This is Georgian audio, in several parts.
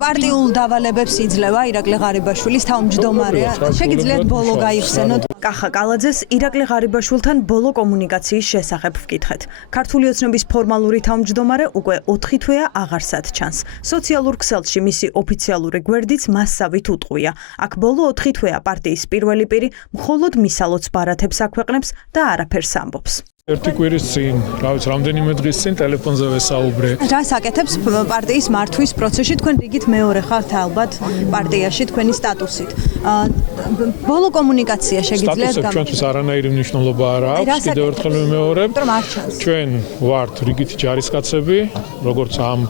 პარტიულ დავალებებს იძლევა ირაკლი ღარიბაშვილის თავმჯდომარეა. შეგიძლიათ ბოლო გაიხსენოთ. კახა კალაძეს ირაკლი ღარიბაშვილთან ბოლო კომუნიკაციის შესახებ ვკითხეთ. ქართული ოცნების ფორმალური თავმჯდომარე უკვე 4 თვეა აღარსად ჩანს. სოციალურ ქსელში მისი ოფიციალური გვერდიც მასსავით უტყვია. აქ ბოლო 4 თვეა პარტიის პირველი პირი მხოლოდ მისალოც ბარათებს აქვეყნებს და არაფერს ამბობს. ერთი კვირის წინ, რამდენიმე დღის წინ ტელეფონზე ვესაუბრე. რას აკეთებს პარტიის მართვის პროცესში? თქვენ რიგით მეორე ხართ ალბათ პარტიაში თქვენი სტატუსით. ბოლო კომუნიკაცია შეგიძლიათ სტატუსი ჩვენთვის არანაირი მნიშვნელობა არ აქვს. კიდევ ერთხელ ვიმეორებ. ჩვენ ვართ რიგითი ჯარისკაცები, როგორც ამ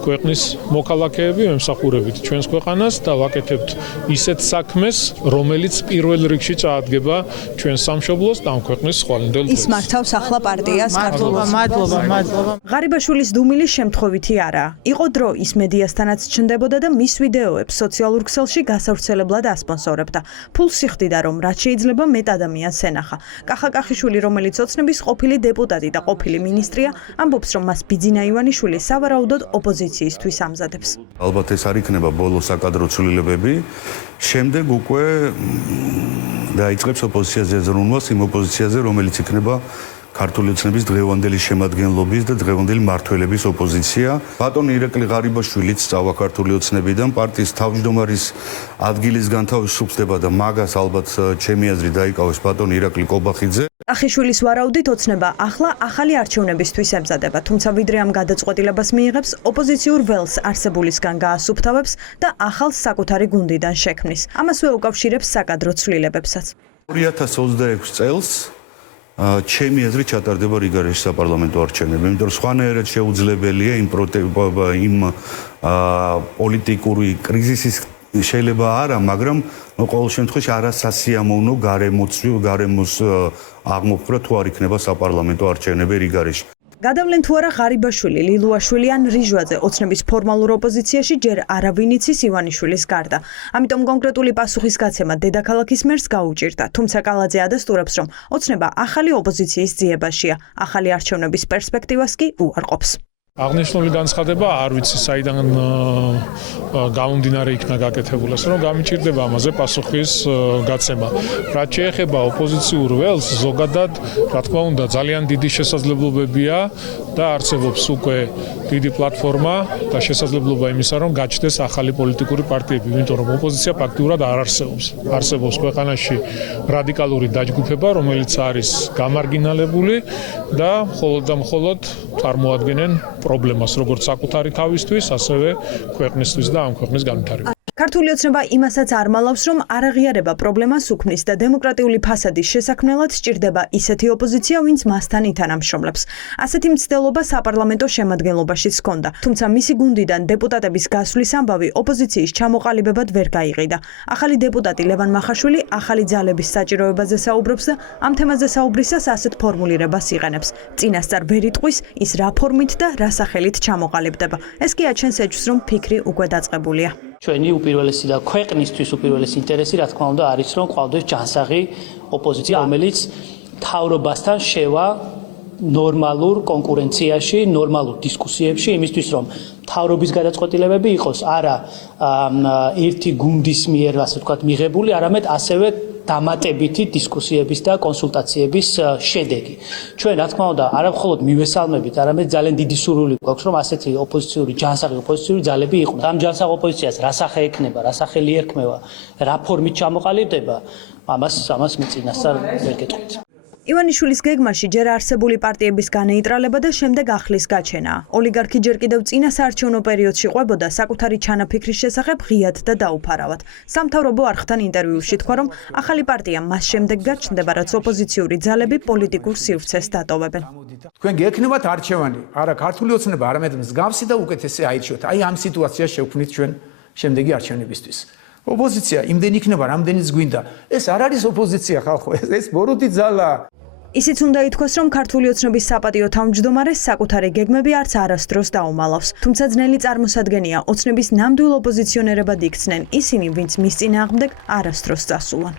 ქვეყნის მოქალაქეები, ემსახურებით ჩვენს ქვეყანას და ვაკეთებთ ისეთ საქმეს, რომელიც პირველ რიგში წაადგება ჩვენ სამშობლოს და ამ ქვეყნის ხვალინდელ დღეს. ის მართავს ახლა პარტიას ქართულს. მადლობა. ღარიბაშვილის დუმილის შემთხვევითი არა. იყო დრო ის მედიასთანაც ჩნდებოდა და მის ვიდეოებს სოციალურ ქსელში გასავრცელებლად ასპონსორებდა. ფულს იხდიდა, რომ რაც შეიძლება მეტ ადამიანს ენახა. კახა კახიშვილი, რომელიც ოცნების ყოფილი დეპუტატი და ყოფილი მინისტრია, ამბობს, რომ მას ბიძინა ივანიშვილი სავარაუდოდ ოპოზიციისთვის ამზადებს. ალბათ ეს არ იქნება ბოლო საკადრო ცვლილებები. შემდეგ უკვე დაიწყებს ოპოზიციაზე ზრუნვას, იმ ოპოზიციაზე, რომელიც იქნება ქართული ოცნების დღევანდელი შემადგენლობის და დღევანდელი მმართველების ოპოზიცია. ბატონი ირაკლი ღარიბაშვილიც წავა ქართული ოცნებიდან, პარტიის თავმჯდომარის ადგილის განთავისუფლდება და მაგას ალბათ ჩემი აზრით დაიკავეს ბატონი ირაკლი კობახიძე. კახიშვილის ვარაუდით ოცნება ახლა ახალი არჩევნებისთვის ემზადება, თუმცა ვიდრე ამ გადაწყვეტილებას მიიღებს, ოპოზიციურ ველს არსებულისგან გაასუფთავებს და ახალ საკუთარი გუნდიდან შექმნის. ამასვე უკავშირებს საკადრო ცვლილებებსაც. 2026 წელს ჩემი აზრით ჩატარდება რიგარეში საპარლამენტო არჩევნები, იმიტომ რომ სხვანაირად შეუძლებელია იმ პოლიტიკური კრიზისის შეიძლება არა, მაგრამ ყოველ შემთხვევაში არასასიამოვნო გარემოს აღმოფხვრა თუ არ იქნება საპარლამენტო არჩევნები რიგარეში. გადავლენ თუ არა ღარიბაშვილი, ლილუაშვილი ან რიჟვაძე ოცნების ფორმალურ ოპოზიციაში ჯერ არავინ იცის ივანიშვილის გარდა. ამიტომ კონკრეტული პასუხისგაცემა დედაქალაქის მერს გაუჭირდა, თუმცა კალაძე ადასტურებს, რომ ოცნება ახალი ოპოზიციის ძიებაშია, ახალი არჩევნების პერსპექტივას კი უარყოფს. აღნიშნული განცხადება არ ვიცი საიდან გამომდინარე იქნა გაკეთებული, რომ გამიჭირდება ამაზე პასუხის გაცემა. რაც შეეხება ოპოზიციურ ველს, ზოგადად, რა თქმა უნდა, ძალიან დიდი შესაძლებლობებია და არსებობს უკვე დიდი პლატფორმა და შესაძლებლობა იმისა, რომ გაჩნდეს ახალი პოლიტიკური პარტიები, იმიტომ რომ ოპოზიცია ფაქტიურად არ არსებობს. არსებობს ქვეყანაში რადიკალური დაჯგუფება, რომელიც არის გამარგინალებული და მხოლოდ წარმოადგენენ პრობლემას როგორც საკუთარი თავისთვის, ასევე ქვეყნისთვის და ამ ქვეყნის განვითარებას. ქართული ოცნება იმასაც არ მალავს, რომ არ აღიარება პრობლემას უქმნის და დემოკრატიული ფასადის შესაქმნელად სჭირდება ისეთი ოპოზიცია, ვინც მასთან ითანამშრომლებს. ასეთი მცდელობა საპარლამენტო შემადგენლობაშიც ჰქონდა, თუმცა მისი გუნდიდან დეპუტატების გასვლის ამბავი ოპოზიციის ჩამოყალიბებად ვერ გაიყიდა. ახალი დეპუტატი ლევან მახაშვილი ახალი ძალების საჭიროებაზე საუბრობს და ამ თემაზე საუბრისას ასეთ ფორმულირებას იყენებს. წინასწარ ვერ იტყვის ის რა ფორმით და რა სახელით ჩამოყალიბდება. ეს კი აჩენს ეჭვს, რომ ფიქრი უკვე დაწყებულია. ჩვენი უპირველესი და ქვეყნისთვის უპირველესი ინტერესი, რა თქმა უნდა, არის რომ ყავდეს ჯანსაღი ოპოზიცია, რომელიც თავრობასთან შევა ნორმალურ კონკურენციაში, ნორმალურ დისკუსიებში, იმისთვის რომ თავრობის გადაწყვეტილებები იყოს არა ერთი გუნდის მიერ, ასე ვთქვათ, მიღებული, არამედ ასევე დამატებითი დისკუსიების და კონსულტაციების შედეგი. ჩვენ, რა თქმა უნდა, არა მხოლოდ მივესალმებით, არამედ ძალიან დიდი სურვილი გვაქვს, რომ ასეთი ოპოზიციური, ჯანსაღი ოპოზიციური ძალები იყვნენ. ამ ჯანსაღ ოპოზიციას რა სახე ექნება, რა სახელი ერქმევა, რა ფორმით ჩამოყალიბდება, ამას მე წინასწარ ვერ გეტყვით. ივანიშვილის გეგმაში ჯერ არსებული პარტიების განეიტრალება და შემდეგ ახლის გაჩენა. ოლიგარქი ჯერ კიდევ წინა საარჩევნო პერიოდში ყვებოდა საკუთარი ჩანაფიქრის შესახებ ღიად და დაუფარავად. სამთავრობო არხთან ინტერვიუში თქვა, რომ ახალი პარტია მას შემდეგ გაჩნდება, რაც ოპოზიციური ძალები პოლიტიკურ სივრცეს დატოვებენ. თქვენ გექნებათ არჩევანი, არა ქართული ოცნება, არამედ მსგავსი და უკეთესი აირჩიოთ. აი ამ სიტუაციას შევქმნით ჩვენ შემდეგი არჩევნებისთვის. ოპოზიცია იმდენი იქნება, რამდენიც გვინდა. ეს არ არის ოპოზიცია ხალხო, ეს ბოროტი ძალაა. ისიც უნდა ითქვას, რომ ქართული ოცნების საპატიო თავმჯდომარეს საკუთარი გეგმები არც არასდროს დაუმალავს. თუმცა ძნელი წარმოსადგენია, ოცნების ნამდვილ ოპოზიციონერებად იქცნენ ისინი, ვინც მის წინააღმდეგ არასდროს წასულან.